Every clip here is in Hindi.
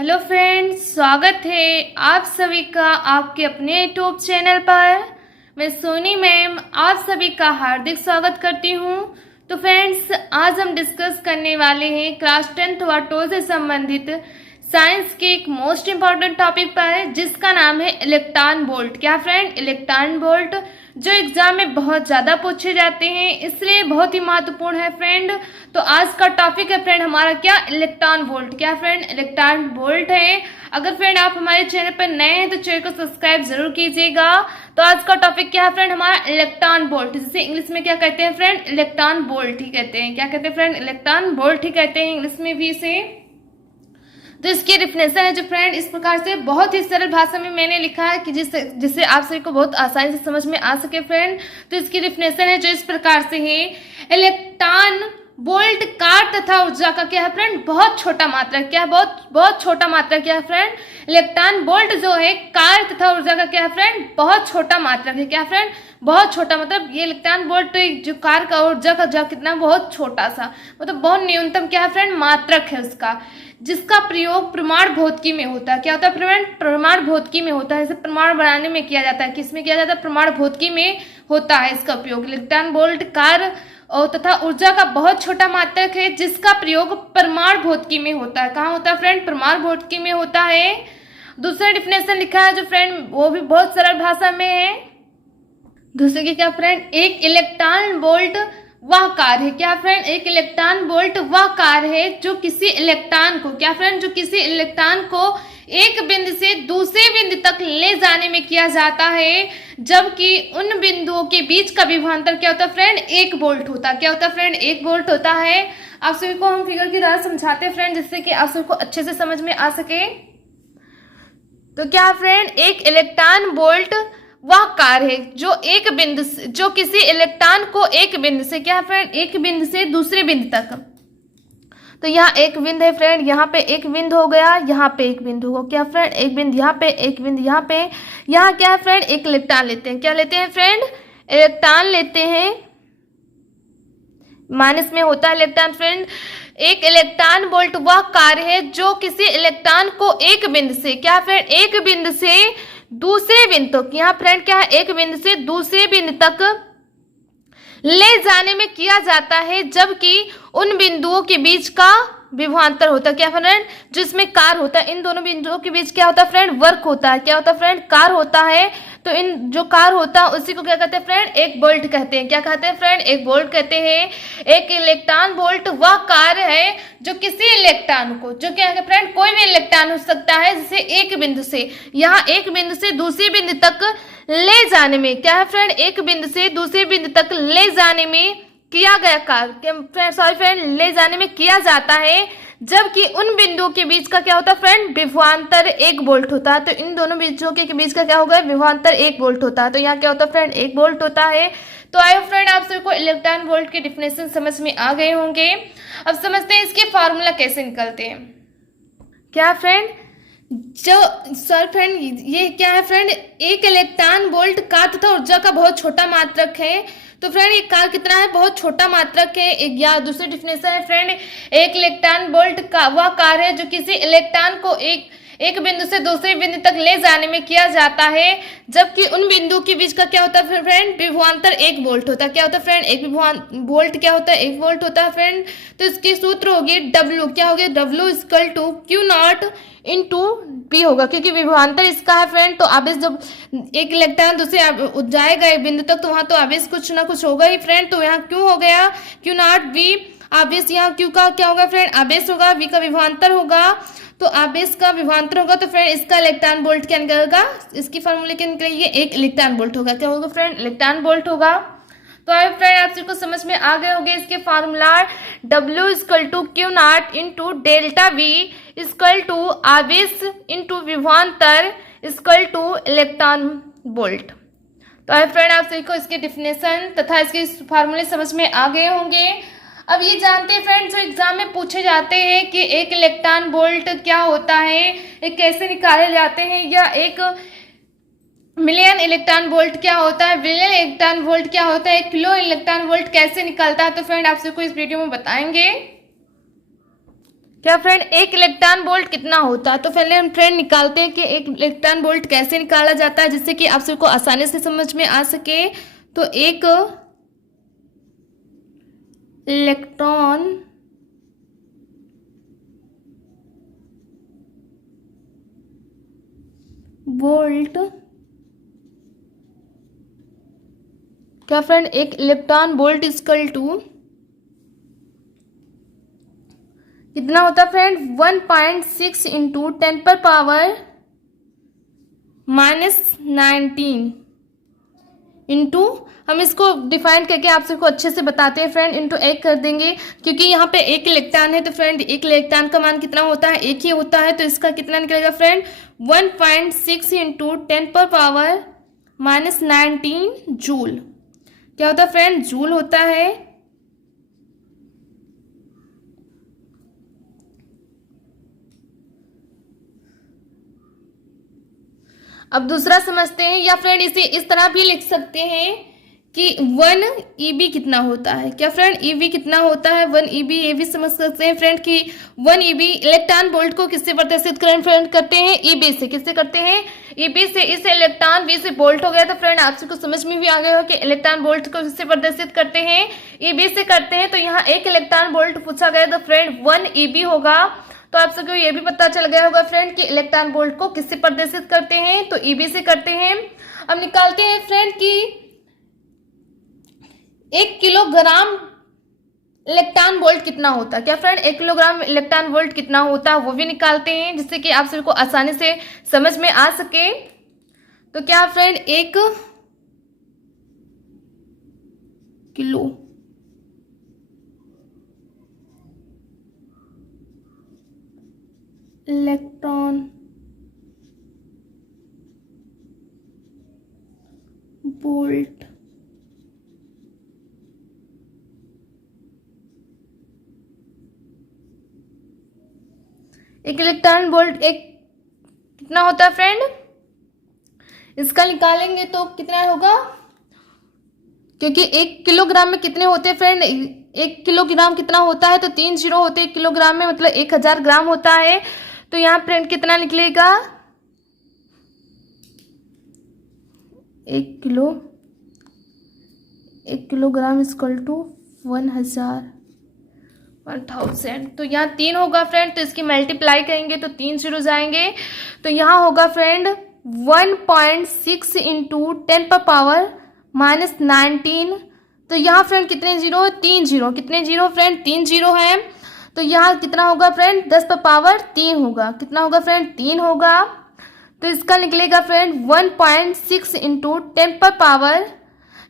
हेलो फ्रेंड्स, स्वागत है आप सभी का आपके अपने यूट्यूब चैनल पर। मैं सोनी मैम आप सभी का हार्दिक स्वागत करती हूँ। तो फ्रेंड्स, आज हम डिस्कस करने वाले हैं क्लास 10th वाटो से संबंधित साइंस के एक मोस्ट इम्पॉर्टेंट टॉपिक पर, जिसका नाम है इलेक्ट्रॉन वोल्ट। क्या फ्रेंड? इलेक्ट्रॉन वोल्ट, जो एग्जाम में बहुत ज़्यादा पूछे जाते हैं, इसलिए बहुत ही महत्वपूर्ण है फ्रेंड। तो आज का टॉपिक है फ्रेंड हमारा क्या? Electron volt. क्या फ्रेंड? इलेक्ट्रॉन वोल्ट है। अगर फ्रेंड आप हमारे चैनल पर नए हैं तो चैनल को सब्सक्राइब जरूर कीजिएगा। तो आज का टॉपिक क्या है फ्रेंड? हमारा इलेक्ट्रॉन वोल्ट, जिसे इंग्लिश में क्या कहते हैं फ्रेंड? इलेक्ट्रॉन वोल्ट ही कहते हैं। क्या कहते हैं फ्रेंड? इलेक्ट्रॉन वोल्ट ही कहते हैं इंग्लिश में भी इसे। तो इसकी डिफिनेशन है जो फ्रेंड इस प्रकार से बहुत ही सरल भाषा में मैंने लिखा है कि जिससे आप सभी को बहुत आसानी से समझ में आ सके फ्रेंड। तो इसकी डिफिनेशन है जो इस प्रकार से है, इलेक्ट्रॉन वोल्ट कार्य तथा ऊर्जा का क्या है फ्रेंड? बहुत छोटा मात्रा। क्या है? बहुत छोटा मात्रा। क्या है फ्रेंड? इलेक्ट्रॉन वोल्ट जो है कार्य तथा ऊर्जा का क्या है फ्रेंड? बहुत छोटा मात्रा है। क्या फ्रेंड? बहुत छोटा, मतलब ये इलेक्ट्रॉन वोल्ट जो कार्य का ऊर्जा का जो कितना बहुत छोटा सा, मतलब बहुत न्यूनतम क्या है फ्रेंड? मात्रक है उसका, जिसका प्रयोग परमाणु भौतिकी में होता है। क्या होता है फ्रेंड? परमाणु भौतिकी में होता है। इसे परमाणु बनाने में किया जाता है। किसमें किया जाता है? परमाणु भौतिकी में होता है इसका उपयोग। इलेक्ट्रॉन वोल्ट कार्य और तथा ऊर्जा का बहुत छोटा मात्रक है, जिसका प्रयोग परमाणु भौतिकी में होता है। कहाँ होता है फ्रेंड? परमाणु भौतिकी में होता है। दूसरा डिफिनेशन लिखा है जो फ्रेंड वो भी बहुत सरल भाषा में है। दूसरे की क्या फ्रेंड? एक इलेक्ट्रॉन वोल्ट वह कार्य है। क्या फ्रेंड? एक इलेक्ट्रॉन वोल्ट वह कार्य है जो किसी इलेक्ट्रॉन को, क्या फ्रेंड? जो किसी इलेक्ट्रॉन को एक बिंदु से दूसरे बिंदु तक ले जाने में किया जाता है, जबकि उन बिंदुओं के बीच का विभवांतर क्या होता है फ्रेंड? 1 वोल्ट होता है। क्या होता है फ्रेंड? 1 वोल्ट होता है। आप सभी को हम फिगर की द्वारा समझाते हैं फ्रेंड, जिससे कि आप सभी को अच्छे से समझ में आ सके। तो क्या फ्रेंड? एक इलेक्ट्रॉन वोल्ट वह कार्य है जो एक बिंदु से, जो किसी इलेक्ट्रॉन को एक बिंदु से, क्या फ्रेंड? एक बिंदु से दूसरे बिंदु तक। तो यहाँ एक बिंदु है फ्रेंड, यहाँ पे एक बिंदु हो गया, यहाँ पे एक बिंदु होगा। क्या फ्रेंड? एक बिंदु यहाँ पे, एक बिंदु यहाँ पे। यहाँ क्या है फ्रेंड? एक इलेक्ट्रॉन लेते हैं। क्या लेते हैं फ्रेंड? इलेक्ट्रॉन लेते हैं। माइनस में होता है इलेक्ट्रॉन फ्रेंड। एक इलेक्ट्रॉन वोल्ट वह कार्य है जो किसी इलेक्ट्रॉन को एक बिंदु से, क्या फ्रेंड? एक बिंदु से दूसरे बिंदु तक, यहाँ फ्रेंड क्या है? एक बिंदु से दूसरे बिंदु तक ले जाने में किया जाता है, जबकि उन बिंदुओं के बीच का विभवांतर होता है। क्या फ्रेंड? जिसमें कार होता है, इन दोनों बिंदुओं के बीच क्या होता है फ्रेंड? वर्क होता है। क्या होता है फ्रेंड? कार होता है। तो इन जो कार होता है उसी को क्या कहते हैं फ्रेंड? 1 वोल्ट कहते हैं। क्या कहते हैं फ्रेंड? 1 वोल्ट कहते हैं। एक इलेक्ट्रॉन वोल्ट वह कार्य है जो किसी इलेक्ट्रॉन को, जो क्या है फ्रेंड? कोई भी इलेक्ट्रॉन हो सकता है, जैसे एक बिंदु से, यहाँ एक बिंदु से दूसरे बिंदु तक ले जाने में, क्या है फ्रेंड? एक बिंदु से दूसरे बिंदु तक ले जाने में किया गया कार्य, सॉरी फ्रेंड, ले जाने में किया जाता है, जबकि उन बिंदुओं के बीच का क्या होता है फ्रेंड? विभवांतर 1 वोल्ट होता है। तो इन दोनों बिंदुओं के बीच का क्या होगा? विभवांतर 1 वोल्ट होता है। तो यहाँ क्या होता है फ्रेंड? 1 वोल्ट होता है। तो आई होप फ्रेंड आप सभी को इलेक्ट्रॉन वोल्ट के डिफिनेशन समझ में आ गए होंगे। अब समझते हैं इसके फार्मूला कैसे निकलते हैं। क्या फ्रेंड? जो सॉरी फ्रेंड, ये क्या है फ्रेंड? एक इलेक्ट्रॉन वोल्ट का तथा ऊर्जा का बहुत छोटा मात्रक है। तो फ्रेंड ये कार कितना है? बहुत छोटा मात्रक है। या दूसरी डिफिनेशन है फ्रेंड, एक इलेक्ट्रॉन वोल्ट का वह कार्य है जो किसी इलेक्ट्रॉन को एक बिंदु से दूसरे बिंदु तक ले जाने में किया जाता है, जबकि उन बिंदुओं के बीच का क्या होता है फ्रेंड? विभवांतर 1 वोल्ट होता है। क्या होता है फ्रेंड? एक वोल्ट क्या होता है? 1 वोल्ट होता है फ्रेंड। तो इसकी सूत्र होगी W, क्या होगी? W equal to Q0 into P होगा, क्योंकि विभवांतर इसका है फ्रेंड। तो आवेश जब एक इलेक्ट्रॉन दूसरे जाएगा एक बिंदु तक, तो वहां तो आवेश कुछ ना कुछ होगा ही फ्रेंड। तो यहाँ Q हो गया Q0 V, आवेश यहाँ Q का क्या होगा फ्रेंड? आवेश होगा, V का विभवांतर होगा। तो आवेश का विभवांतर होगा, तो फ्रेंड इसका इलेक्ट्रॉन वोल्ट क्या निकलेगा? इसकी फॉर्मूले क्या निकलेगी? 1 इलेक्ट्रॉन वोल्ट होगा। क्या होगा फ्रेंड? इलेक्ट्रॉन वोल्ट होगा। तो आई फ्रेंड आप सबको समझ में आ गए होंगे इसके formula. W equal to Q0 into delta V equal to आवेश इंटू विभवांतर इक्वल टू इलेक्ट्रॉन वोल्ट। तो आई फ्रेंड आप सभी को इसके डिफिनेशन तथा इसके फार्मूले समझ में आ गए होंगे। अब ये जानते हैं फ्रेंड्स, जो एग्जाम में पूछे जाते हैं कि एक इलेक्ट्रॉन वोल्ट क्या होता है, ये कैसे निकाले जाते हैं, या एक मिलियन इलेक्ट्रॉन वोल्ट क्या होता है, बिलियन इलेक्ट्रॉन वोल्ट क्या होता है, किलो इलेक्ट्रॉन वोल्ट कैसे निकलता है। तो फ्रेंड आप सबको इस वीडियो में बताएंगे। क्या फ्रेंड एक इलेक्ट्रॉन वोल्ट कितना होता है? तो पहले हम फ्रेंड निकालते हैं कि एक इलेक्ट्रॉन वोल्ट कैसे निकाला जाता है, जिससे कि आप सबको आसानी से समझ में आ सके। तो एक इलेक्ट्रॉन वोल्ट, क्या फ्रेंड एक इलेक्ट्रॉन वोल्ट इक्वल टू कितना होता है फ्रेंड? 1.6 इंटू 10⁻⁻⁹ इंटू, हम इसको डिफाइन करके आप सबको अच्छे से बताते हैं फ्रेंड, इंटू एक कर देंगे, क्योंकि यहाँ पे एक इलेक्ट्रॉन है। तो फ्रेंड एक इलेक्ट्रॉन का मान कितना होता है? एक ही होता है। तो इसका कितना निकलेगा फ्रेंड? 1.6 into 10⁻⁻⁹ joule. क्या होता है फ्रेंड? जूल होता है। अब दूसरा समझते हैं, या फ्रेंड इसे इस तरह भी लिख सकते हैं कि 1 ईबी कितना होता है। क्या फ्रेंड ईबी कितना होता है? 1 ईबी, ये भी समझ सकते हैं फ्रेंड कि 1 ईबी इलेक्ट्रॉन वोल्ट को किससे प्रदर्शित करें फ्रेंड? करते हैं ईबी से। किससे करते हैं? ईबी से। इस इलेक्ट्रॉन बी से वोल्ट हो गया। तो फ्रेंड आप सबको समझ में भी आ गया हो कि इलेक्ट्रॉन वोल्ट को किससे प्रदर्शित करते हैं? ईबी से करते हैं। तो यहाँ एक इलेक्ट्रॉन वोल्ट पूछा गया, तो फ्रेंड 1 ईबी होगा। तो आप सबको ये भी पता चल गया होगा फ्रेंड कि इलेक्ट्रॉन वोल्ट को किससे प्रदर्शित करते हैं? तो ईबी से करते हैं। अब निकालते हैं फ्रेंड कि 1 किलोग्राम इलेक्ट्रॉन वोल्ट कितना होता है। क्या फ्रेंड 1 किलोग्राम इलेक्ट्रॉन वोल्ट कितना होता है, वो भी निकालते हैं, जिससे कि आप सबको आसानी से समझ में आ सके। तो क्या फ्रेंड 1 किलो इलेक्ट्रॉन वोल्ट एक इलेक्ट्रॉन वोल्ट एक कितना होता है फ्रेंड? इसका निकालेंगे तो कितना होगा, क्योंकि 1 किलोग्राम में कितने होते हैं फ्रेंड? 1 किलोग्राम कितना होता है? तो 3 जीरो होते हैं 1 किलोग्राम में, मतलब 1000 ग्राम होता है। तो यहाँ फ्रेंड कितना निकलेगा? 1 किलोग्राम इक्वल टू 1000। तो यहाँ 3 होगा फ्रेंड, तो इसकी मल्टीप्लाई करेंगे तो 3 जीरो जाएंगे। तो यहाँ होगा फ्रेंड 1.6 इंटू 10⁻⁻⁹। तो यहाँ फ्रेंड कितने जीरो? 3 जीरो। कितने जीरो फ्रेंड? 3 जीरो है। तो यहाँ कितना होगा फ्रेंड? 10⁻3 होगा। कितना होगा फ्रेंड? 3 होगा। तो इसका निकलेगा फ्रेंड 1.6 इंटू 10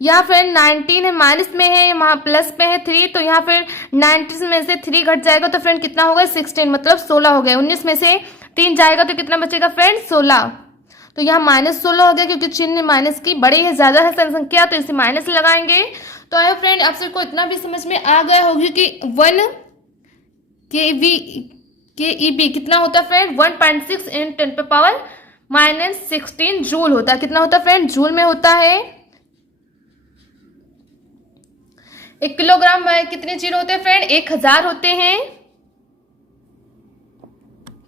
यहाँ फ्रेंड 19 है, माइनस में है, वहाँ प्लस में है 3। तो यहाँ फिर 19 में से 3 घट जाएगा, तो फ्रेंड कितना होगा? 16, मतलब 16 हो गया। 19 में से 3 जाएगा तो कितना बचेगा फ्रेंड? 16। तो यहाँ -16 हो गया, क्योंकि चिन्ह माइनस की बड़ी है, ज्यादा है संख्या, तो इसे माइनस लगाएंगे। तो आयो फ्रेंड आप सबको इतना भी समझ में आ गया होगी कि 1 केईबी कितना होता है फ्रेंड? 1.6 × 10⁻⁻16 जूल होता है। कितना होता है फ्रेंड? जूल में होता है। 1 किलोग्राम में कितने जीरो होते हैं फ्रेंड? 1000 होते हैं।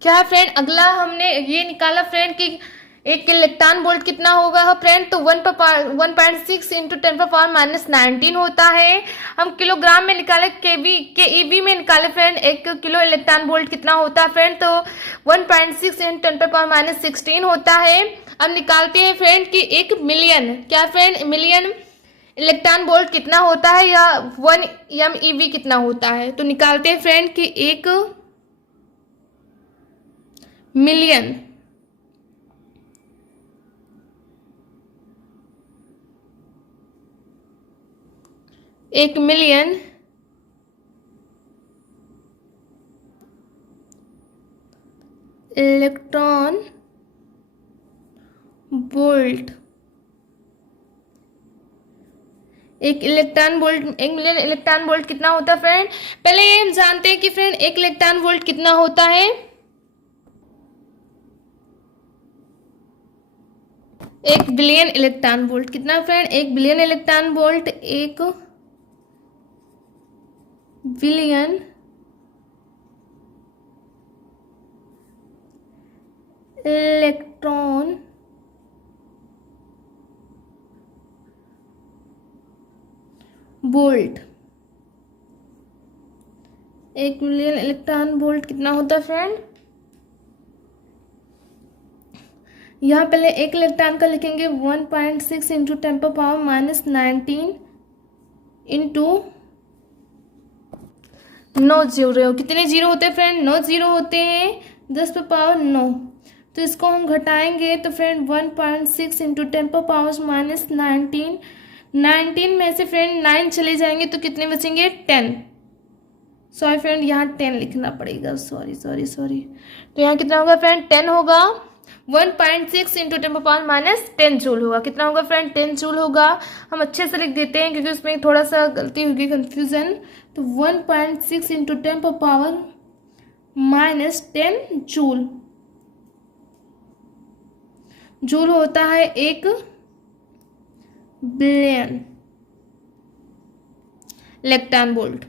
क्या है फ्रेंड? अगला हमने ये निकाला फ्रेंड कि 1 इलेक्ट्रॉन वोल्ट कितना होगा फ्रेंड? तो 1.6 इंटू 10⁻⁻19 होता है। हम किलोग्राम में निकाले, केईबी में निकाले फ्रेंड 1 किलो इलेक्ट्रॉन वोल्ट कितना होता है फ्रेंड? तो 1.6 × 10⁻⁻16 होता है। अब निकालते हैं फ्रेंड कि 1 मिलियन, क्या फ्रेंड मिलियन इलेक्ट्रॉन वोल्ट कितना होता है, या 1 MeV कितना होता है। तो निकालते हैं फ्रेंड कि 1 million electron volt, 1 million electron volt कितना होता है फ्रेंड? पहले ये हम जानते हैं कि फ्रेंड 1 इलेक्ट्रॉन वोल्ट कितना होता है? 1 बिलियन इलेक्ट्रॉन वोल्ट कितना friend? 1 billion electron volt 1 billion electron volt, 1 million electron volt कितना होता है फ्रेंड? यहाँ पहले एक इलेक्ट्रॉन का लिखेंगे 1.6 इंटू 10⁻⁻19 इंटू 9 जीरो। कितने जीरो होते हैं फ्रेंड? 9 जीरो होते हैं, 10⁻9। तो इसको हम घटाएंगे तो फ्रेंड 1.6 इंटू 10⁻⁻19, 19 में से फ्रेंड 9 चले जाएंगे तो कितने बचेंगे? 10। सॉरी फ्रेंड, यहाँ 10 लिखना पड़ेगा, सॉरी। तो यहाँ कितना होगा फ्रेंड? 10 होगा। 1.6 इंटू 10⁻10 जूल होगा। कितना होगा फ्रेंड? 10 जूल होगा। हम अच्छे से लिख देते हैं क्योंकि उसमें थोड़ा सा गलती होगी, कंफ्यूजन। तो 1.6 इंटू 10⁻10 जूल। जूल होता है 1 बिलियन इलेक्ट्रॉन वोल्ट।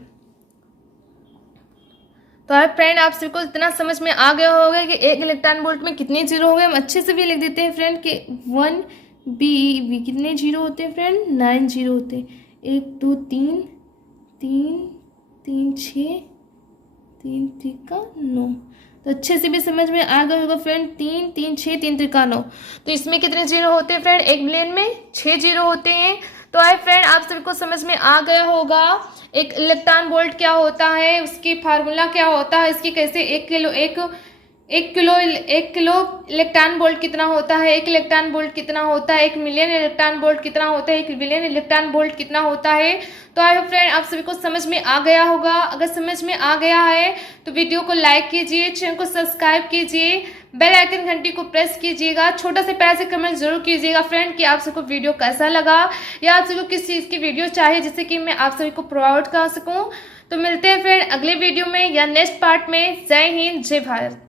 तो अब फ्रेंड आप सभी को इतना समझ में आ गया होगा कि 1 इलेक्ट्रॉन वोल्ट में कितने जीरो हो गए। हम अच्छे से भी लिख देते हैं फ्रेंड कि 1 बी कितने जीरो होते हैं फ्रेंड? 9 जीरो होते हैं। 1 2 3 3 3 6 3 3 9। तो अच्छे से भी समझ में आ गया होगा फ्रेंड। 3 3 6 3 3 9। तो इसमें कितने जीरो होते हैं फ्रेंड? 1 बिलियन में 6 जीरो होते हैं। तो आए फ्रेंड आप सभी को समझ में आ गया होगा एक इलेक्ट्रॉन वोल्ट क्या होता है, उसकी फार्मूला क्या होता है, इसकी कैसे 1 किलो इलेक्ट्रॉन वोल्ट कितना होता है, 1 इलेक्ट्रॉन वोल्ट कितना होता है, 1 मिलियन इलेक्ट्रॉन वोल्ट कितना होता है, 1 बिलियन इलेक्ट्रॉन वोल्ट कितना होता है। तो आई होप फ्रेंड आप सभी को समझ में आ गया होगा। अगर समझ में आ गया है तो वीडियो को लाइक कीजिए, चैनल को सब्सक्राइब कीजिए, बेल आइकन घंटी को प्रेस कीजिएगा, छोटा सा प्यारा से कमेंट जरूर कीजिएगा फ्रेंड कि आप सबको वीडियो कैसा लगा या आप सबको किस चीज़ की वीडियो चाहिए जिससे कि मैं आप सभी को प्रोवाइड कर सकूं। तो मिलते हैं फ्रेंड अगले वीडियो में या नेक्स्ट पार्ट में। जय हिंद, जय भारत।